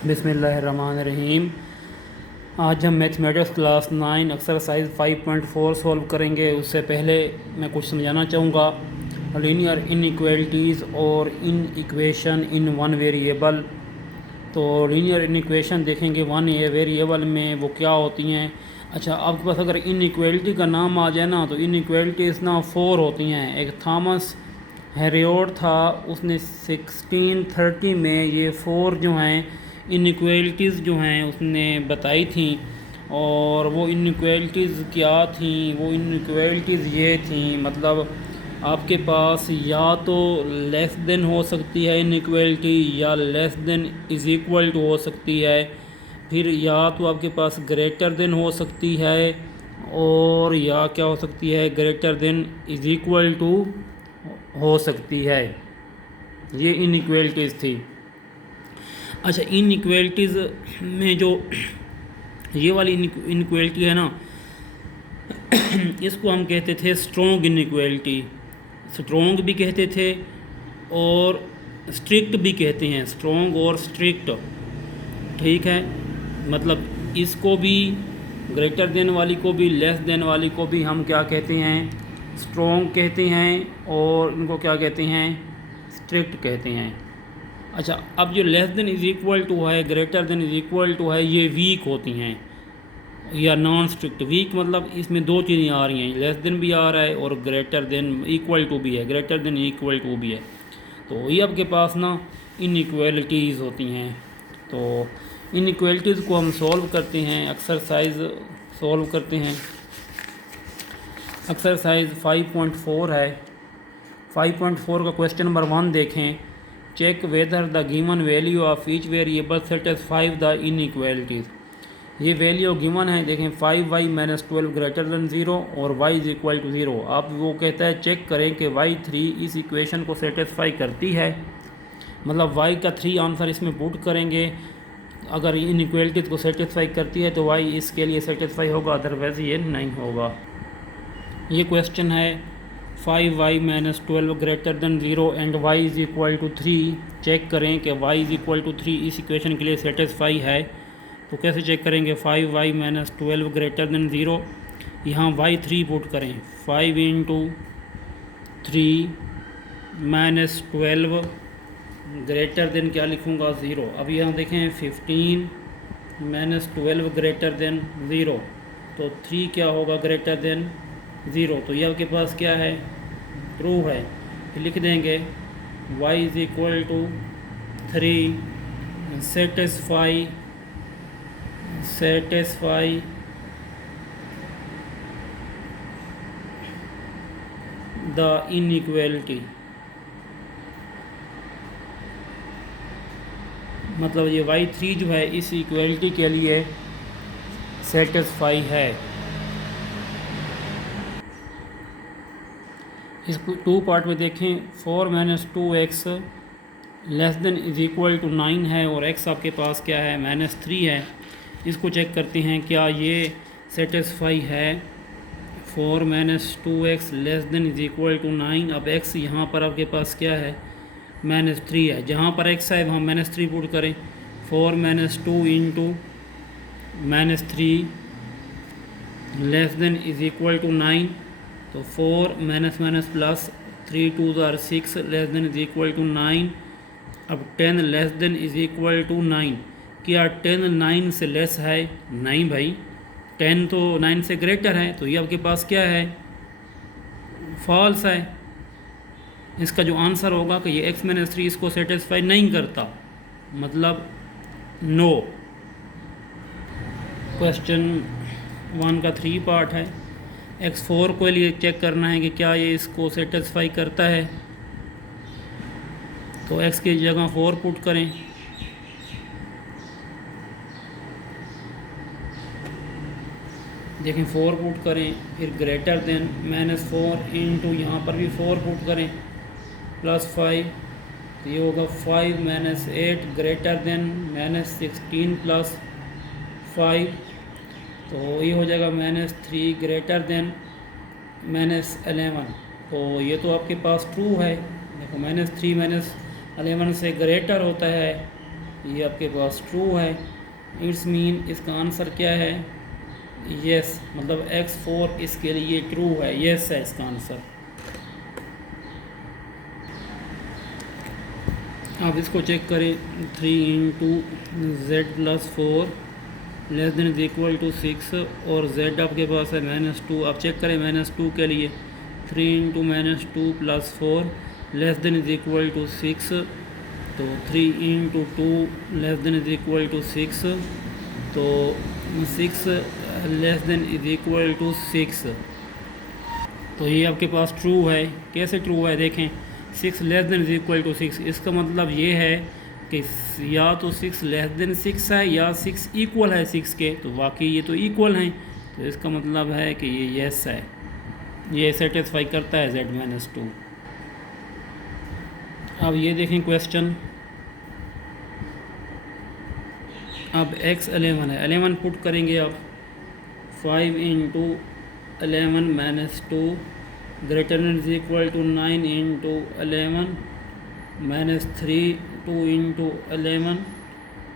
बिस्मिल्लाहिर्रहमानिर्रहीम। आज हम मैथमेटिक्स क्लास 9 एक्सरसाइज 5.4 सॉल्व करेंगे। उससे पहले मैं कुछ समझाना चाहूँगा। लीनियर इनइक्वालिटीज़ और in equation in one variable. तो लीनियर इनइक्वेशन देखेंगे वन वेरिएबल में वो क्या होती हैं। अच्छा, आपके पास अगर इनइक्वालिटी का नाम आ जाए ना, तो इनइक्वालिटीज़ ना 4 होती हैं। एक थॉमस हैरियोट था, उसने 1630 में ये 4 जो हैं इनइक्वालिटीज़ जो हैं उसने बताई थी। और वो इनइक्वालिटीज़ क्या थी? वो इनइक्वालिटीज़ ये थी, मतलब आपके पास या तो लेस देन हो सकती है इनइक्वालिटी, या less than is equal to हो सकती है, फिर या तो आपके पास ग्रेटर देन हो सकती है, और या क्या हो सकती है, greater than is equal to हो सकती है। ये इनइक्वालिटीज़ थी। अच्छा, इनइक्वालिटीज़ में जो ये वाली इनइक्वालिटी है ना, इसको हम कहते थे स्ट्रॉन्ग इनइक्वालिटी। स्ट्रॉन्ग भी कहते थे और स्ट्रिक्ट भी कहते हैं। स्ट्रॉन्ग और स्ट्रिक्ट, ठीक है। मतलब इसको भी, ग्रेटर देन वाली को भी, लेस देन वाली को भी हम क्या कहते हैं? स्ट्रॉन्ग कहते हैं। और इनको क्या कहते हैं? स्ट्रिक्ट कहते हैं। अच्छा, अब जो less than is equal to है, greater than is equal to है, ये वीक होती हैं या नॉन स्ट्रिक्ट। वीक मतलब इसमें दो चीज़ें आ रही हैं, लेस देन भी आ रहा है और ग्रेटर देन इक्वल टू भी है, ग्रेटर देन इक्वल टू भी है। तो ये आपके पास ना इनइक्वालिटीज़ होती हैं। तो इनइक्वालिटीज़ को हम सॉल्व करते हैं, एक्सरसाइज सॉल्व करते हैं। एक्सरसाइज 5.4 है। 5.4 का क्वेश्चन नंबर 1 देखें। Check whether the given value of each variable satisfy the inequalities. ये वैल्यू गिवन है, देखें 5y - 12 ग्रेटर देन 0 और y इज़ इक्वल टू 0। आप वो कहता है चेक करें कि y3 इस इक्वेशन को सेटिस्फाई करती है। मतलब y का 3 आंसर इसमें पुट करेंगे। अगर इनइक्वालिटीज़ को सेटिस्फाई करती है तो y इसके लिए सेटिस्फाई होगा, अदरवाइज़ ये नहीं होगा। ये क्वेश्चन है 5y - 12 greater than 0 and y is equal to 3। Check करें कि y इज़ इक्वल टू 3 इस इक्वेशन के लिए सेटिस्फाई है। तो कैसे चेक करेंगे? 5y - 12 ग्रेटर देन 0, यहाँ y3 पुट करें। 5 × 3 - 12 ग्रेटर देन क्या लिखूँगा? 0। अब यहाँ देखें 15 - 12 ग्रेटर देन 0, तो 3 क्या होगा? Greater than 0। तो ये आपके पास क्या है? ट्रू है। फिर लिख देंगे y is equal to 3 satisfy the inequality. मतलब ये y3 जो है इस इक्वालिटी के लिए सेटिस्फाई है। इसको 2 पार्ट में देखें। 4 - 2x less than is equal to 9 है और x आपके पास क्या है? -3 है। इसको चेक करते हैं क्या ये सेटिस्फाई है। 4 - 2x less than is equal to 9। अब x यहाँ पर आपके पास क्या है? -3 है। जहाँ पर x है वहाँ -3 पुट करें। 4 - 2 × -3 less than is equal to 9। तो 4 - प्लस 3 2 = 6 less than is equal to 9। अब 10 less than is equal to 9। क्या 10 9 से लेस है? नहीं भाई, 10 तो 9 से ग्रेटर है। तो ये आपके पास क्या है? फॉल्स है। इसका जो आंसर होगा कि ये x - 3 इसको सेटिस्फाई नहीं करता, मतलब नो। क्वेश्चन 1 का 3 पार्ट है। x4 को लिए चेक करना है कि क्या ये इसको सेटिस्फाई करता है। तो x की जगह 4 पुट करें। देखें 4 पुट करें, फिर ग्रेटर देन -4 इंटू यहाँ पर भी 4 पुट करें +5। तो ये होगा 5 - 8 ग्रेटर देन -16 + 5। तो ये हो जाएगा -3 ग्रेटर देन -11। तो ये तो आपके पास ट्रू है। देखो -3 - 11 से ग्रेटर होता है ये आपके पास ट्रू है। इट्स मीन इसका आंसर क्या है, यस, मतलब x4 इसके लिए ट्रू है, यस है इसका आंसर। अब इसको चेक करें, 3 into Z plus 4 less than is equal to 6 और z आपके पास है -2। अब चेक करें -2 के लिए, 3 into -2 plus 4 less than is equal to 6, तो 3 into 2 less than is equal to 6, तो 6 less than is equal to 6। तो ये आपके पास ट्रू है। कैसे ट्रू है देखें, 6 less than is equal to 6, इसका मतलब ये है कि या तो 6 लेस देन 6 है या 6 इक्वल है 6 के, तो वाकई ये तो इक्वल हैं, तो इसका मतलब है कि ये यस है, ये सेटिस्फाई करता है z-2। अब ये देखें क्वेश्चन, अब x11 है, 11 पुट करेंगे आप, 5 into 11 -2 greater than is equal to 9 into 11 -3, 2 into 11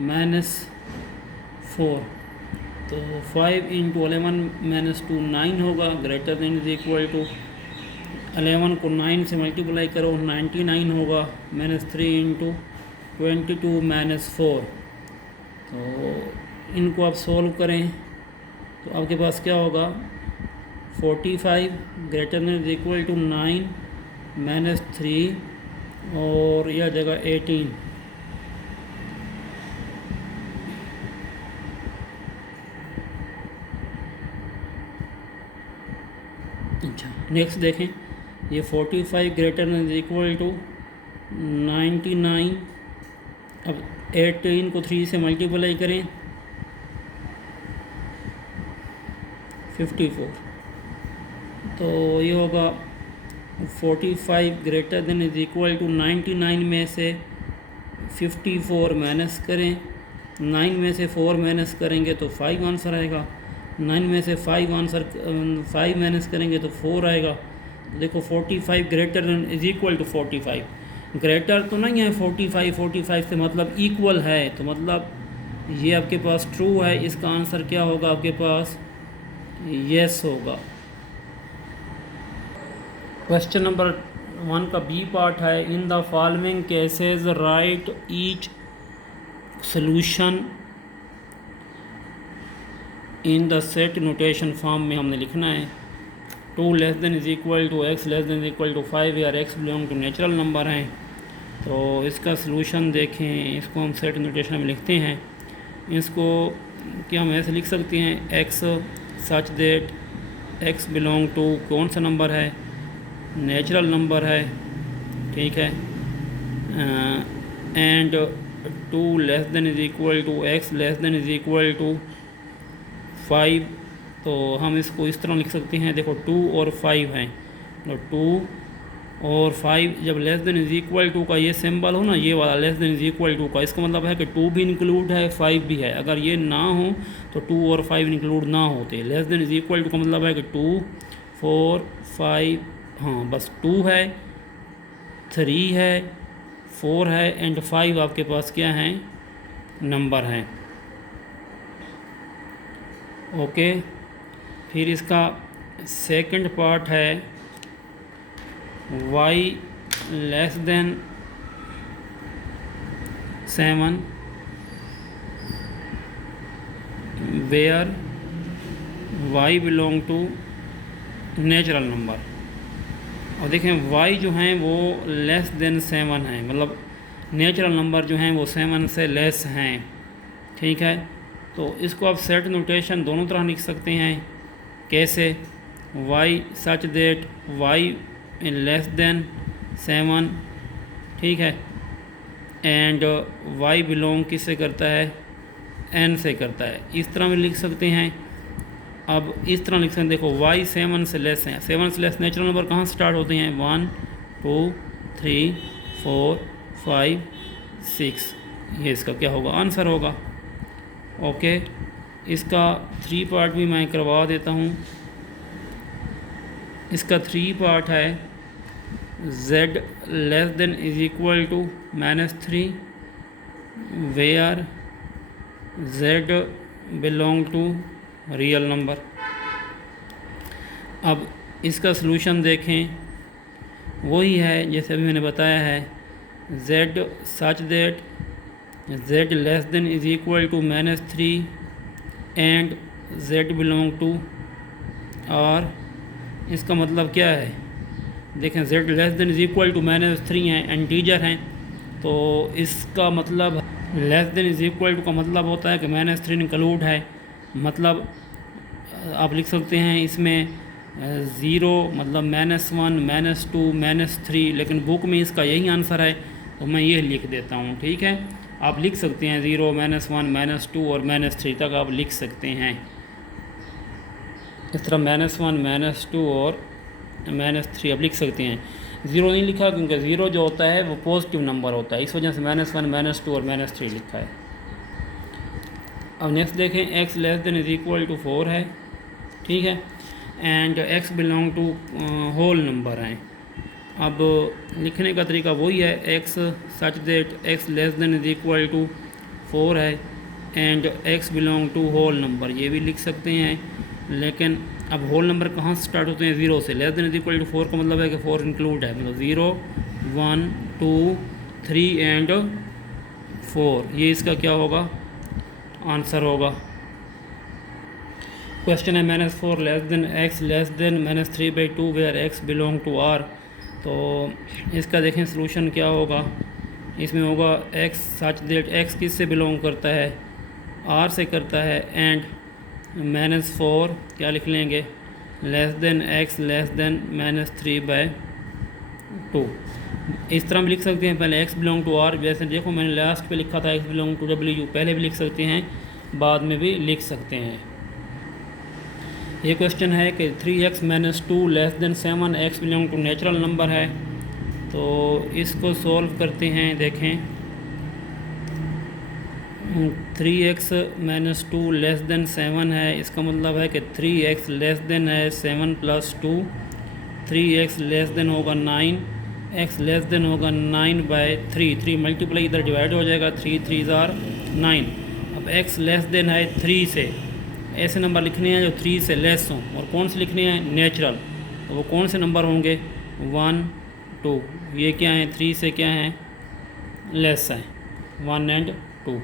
-4, तो 5 इंटू 11 -2 9 होगा, greater than is equal to 11 को 9 से मल्टीप्लाई करो 99 होगा, -3 इंटू 22 -4, तो इनको आप सोल्व करें तो आपके पास क्या होगा, 45 greater than is equal to 9 -3 और यह जगह 18। अच्छा नेक्स्ट देखें, ये 45 greater than is equal to 99, अब 18 को 3 से मल्टीप्लाई करें 54, तो ये होगा 45 greater than is equal to 99 में से 54 माइनस करें, 9 में से 4 माइनस करेंगे तो 5 आंसर आएगा, 9 में से 5 माइनस करेंगे तो 4 आएगा। तो देखो 45 greater than is equal to 45, greater तो नहीं है 45 से मतलब इक्वल है, तो मतलब ये आपके पास ट्रू है, इसका आंसर क्या होगा आपके पास, यस होगा। क्वेश्चन नंबर 1 का बी पार्ट है, in the following cases write each solution in the set notation form में हमने लिखना है। 2 less than is equal to x less than is equal to 5 या x belong to natural number हैं, तो इसका सलूशन देखें, इसको हम सेट नोटेशन में लिखते हैं। इसको क्या हम ऐसे लिख सकते हैं, x such that x belong to कौन सा नंबर है, नेचुरल नंबर है, ठीक है, and 2 less than is equal to x less than is equal to 5, तो हम इसको इस तरह लिख सकते हैं, देखो 2 और 5 हैं, तो 2 और 5 जब less than is equal to का ये सिंबल हो ना, ये वाला less than is equal to का, इसका मतलब है कि 2 भी इंक्लूड है 5 भी है, अगर ये ना हो तो 2 और 5 इंक्लूड ना होते। Less than is equal to का मतलब है कि 2 4 5, हाँ बस 2 है, 3 है, 4 है एंड 5 आपके पास क्या हैं, नंबर हैं। ओके, फिर इसका सेकंड पार्ट है, y less than 7 where y belong to natural number. और देखें y जो हैं वो लेस देन 7 हैं, मतलब नेचुरल नंबर जो हैं वो 7 से लेस हैं, ठीक है। तो इसको आप सेट नोटेशन दोनों तरह लिख सकते हैं, कैसे, y such that y less than 7, ठीक है, एंड y बिलोंग किससे करता है, n से करता है, इस तरह में लिख सकते हैं। अब इस तरह लिख सकते हैं, देखो y 7 से लेस हैं, 7 से लेस नेचुरल नंबर कहाँ से स्टार्ट होते हैं, 1 2 3 4 5 6, ये इसका क्या होगा, आंसर होगा। ओके, इसका 3 पार्ट भी मैं करवा देता हूँ। इसका 3 पार्ट है, z less than is equal to -3, where z belong to real number. अब इसका सलूशन देखें, वही है जैसे अभी मैंने बताया है, z such that z less than is equal to -3 and z belong to r। इसका मतलब क्या है, देखें z less than is equal to -3 है, इंटीजर हैं, तो इसका मतलब less than is equal to का मतलब होता है कि -3 इंक्लूड है। मतलब आप लिख सकते हैं इसमें 0 मतलब -1 -2 -3, लेकिन बुक में इसका यही आंसर है तो मैं ये लिख देता हूँ। ठीक है, आप लिख सकते हैं 0 -1 -2 और -3 तक आप लिख सकते हैं। इस तरह -1 -2 और -3 आप लिख सकते हैं। 0 नहीं लिखा क्योंकि 0 जो होता है वो पॉजिटिव नंबर होता है, इस वजह से -1 -2 और -3 लिखा है। अब नेक्स्ट देखें, x less than is equal to 4 है, ठीक है, and x belong to whole number हैं। अब लिखने का तरीका वही है, x such that x less than is equal to 4 है and x belong to whole number, ये भी लिख सकते हैं। लेकिन अब होल नंबर कहाँ से स्टार्ट होते हैं, 0 से। Less than is equal to 4 का मतलब है कि 4 इंक्लूड है, मतलब 0 1 2 3 एंड 4, ये इसका क्या होगा, आंसर होगा। क्वेश्चन है -4 less than x less than -3/2 where x belong to r। तो इसका देखें सलूशन क्या होगा, इसमें होगा x सच दैट x किस से बिलोंग करता है, r से करता है, एंड -4 क्या लिख लेंगे, less than x less than -3/2। इस तरह भी लिख सकते हैं, पहले x बिलोंग टू r, जैसे देखो मैंने लास्ट पे लिखा था x बिलोंग टू w, पहले भी लिख सकते हैं बाद में भी लिख सकते हैं। ये क्वेश्चन है कि 3x - 2 less than 7, x belong to natural number है, तो इसको सॉल्व करते हैं। देखें 3x - 2 लेस देन 7 है, इसका मतलब है कि 3x लेस देन है 7 + 2, 3x लेस देन होगा 9, x लेस देन होगा 9/3, 3 मल्टीप्लाई इधर डिवाइड हो जाएगा, 3 3 ज़ार 9। अब x लेस देन है 3 से, ऐसे नंबर लिखने हैं जो 3 से लेस हों, और कौन से लिखने हैं, नेचुरल, तो वो कौन से नंबर होंगे, 1 2, ये क्या है 3 से क्या है, लेस है, 1 एंड 2।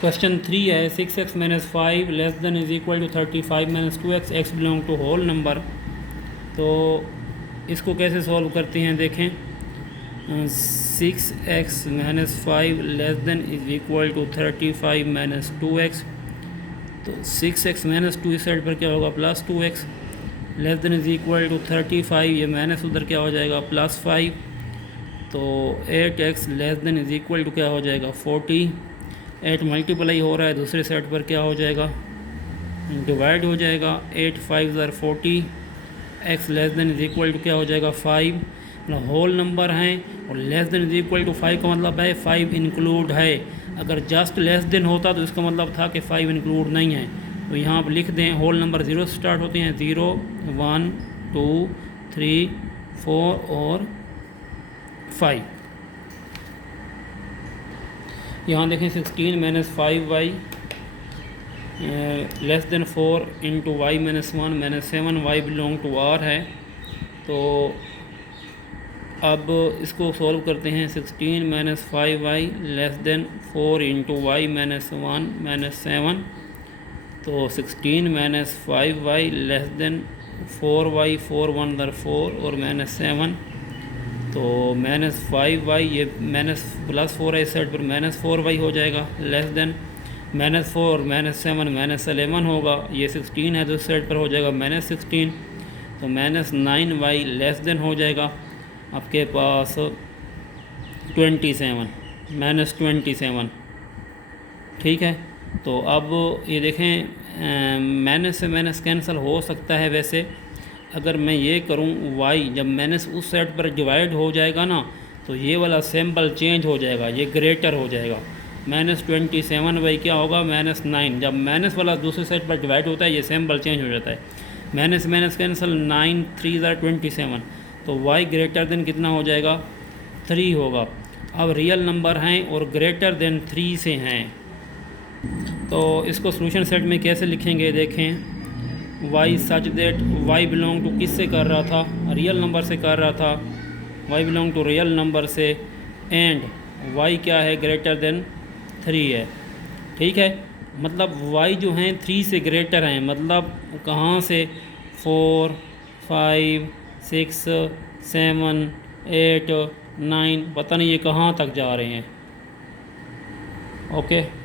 क्वेश्चन 3 है 6x - 5 less than is equal to 35 - 2x, x belong to whole number. तो इसको कैसे सॉल्व करते हैं, देखें 6x - 5 less than is equal to 35 - 2x, तो 6x - 2 इस साइड पर क्या होगा, +2x, less than is equal to 35, ये माइनस उधर क्या हो जाएगा, +5, तो 8x less than is equal to क्या हो जाएगा, 40, 8 मल्टीप्लाई हो रहा है, दूसरे साइड पर क्या हो जाएगा, डिवाइड हो जाएगा, 8 5 ज़ार 40, x less than is equal to क्या हो जाएगा, 5, मतलब होल नंबर हैं और less than is equal to 5 का मतलब है 5 इंक्लूड है। अगर जस्ट लेस देन होता तो इसका मतलब था कि 5 इंक्लूड नहीं है, तो यहाँ आप लिख दें होल नंबर 0 से स्टार्ट होते हैं, 0 1 2 3 4 और 5। यहाँ देखें 16 - 5y less than 4 into y - 1 - 7 y belong to r है। तो अब इसको सॉल्व करते हैं, 16 - 5y less than 4 into y - 1 - 7, तो 16 - 5y लेस देन 4y, 4 1 ज़ार 4 और -7, तो -5y, ये +4 है इस साइड पर, -4y हो जाएगा, लेस देन -4 -7 -11 होगा, ये 16 है तो इस साइड पर हो जाएगा -16, तो -9y लेस देन हो जाएगा आपके पास 27 -27, ठीक है। तो अब ये देखें माइनस से माइनस कैंसिल हो सकता है, वैसे अगर मैं ये करूं y, जब माइनस उस साइड पर डिवाइड हो जाएगा ना तो ये वाला सिंबल चेंज हो जाएगा, ये ग्रेटर हो जाएगा, -27y क्या होगा, -9, जब माइनस वाला दूसरे साइड पर डिवाइड होता है ये सिंबल चेंज हो जाता है, माइनस माइनस कैंसिल, 9 3 ज़ार 27, तो y ग्रेटर देन कितना हो जाएगा, 3 होगा। अब रियल नंबर हैं और ग्रेटर देन 3 से हैं, तो इसको सोल्यूशन सेट में कैसे लिखेंगे देखें। y such that y belong to किस से कर रहा था, रियल नंबर से कर रहा था, y belong to real number से, एंड y क्या है, ग्रेटर देन 3 है। ठीक है, मतलब y जो हैं 3 से ग्रेटर हैं, मतलब कहाँ से, 4 5 6 7 8 9, पता नहीं ये कहाँ तक जा रहे हैं। ओके।